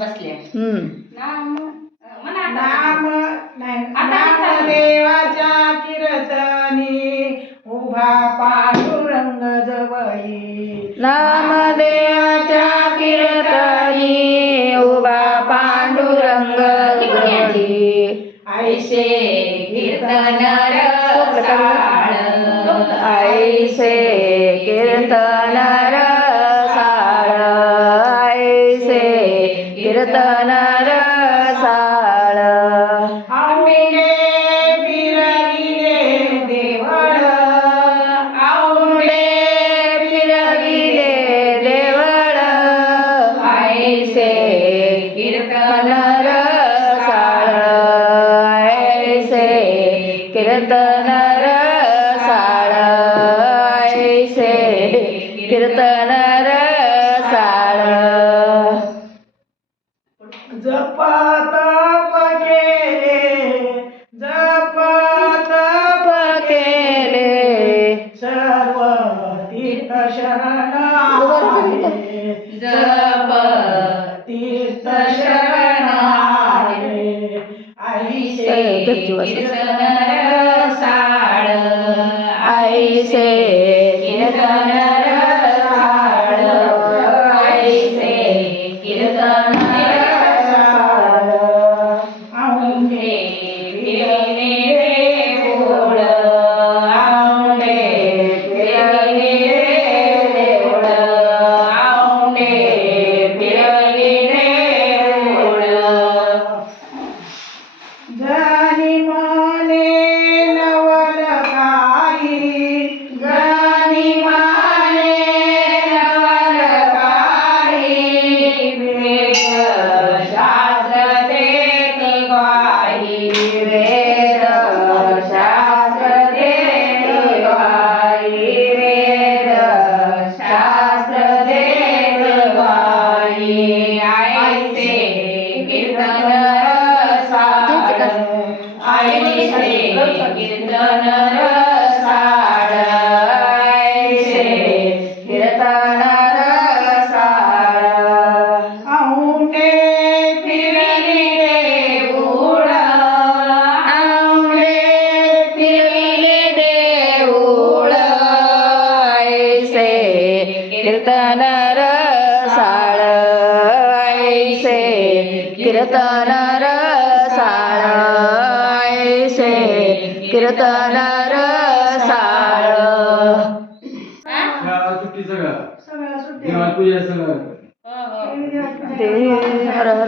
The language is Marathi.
बसल्या. नाम देवाच्या कीर्तनी उभा पांडुरंग जवळी. नामदेवाच्या कीर्तनी उभा पांडुरंग जवळी. ऐसे कीर्तन रसाळ, ऐसे कीर्तन रसाळ, ऐसे कीर्तन रसाळ. औंढे फिरविले देवळ, औंढे फिरविले देवळ, ऐसे कीर्तन रसाळ, ऐसे कीर्तन रसाळ, ऐसे कीर्तन रसाळ. जप तप केले, जप तप केले सर्व तीर्थ शरण आले, जप तीर्थ शरण आले. ऐसे कीर्तन रसाळ, ऐसे कीर्तन रसाळ, ऐसे कीर्तन रसाळ. औंढे फिरविले देऊळ, औंढे फिरविले देऊळ, औंढे फिरविले देऊळ. जनी मने नवल काही, जनी माने नवल काही, वेद शास्त्र देत ग्वाही, वेद शास्त्र देत ग्वाही, वेद शास्त्र देत ग्वाही. ऐसे कीर्तन रसाळ, ऐसे कीर्तन रसाळ, ऐसे कीर्तन रसाळ. औंढे फिरविले देऊळ, औंढे फिरविले देऊळ, ऐसे कीर्तन रसाळ, ऐसे कीर्तन रसाळ, ऐसे कीर्तन रसाळ. सुट्टी सगळं सगळं सुट्टी. देवाला पूजा सगळं ते हर हर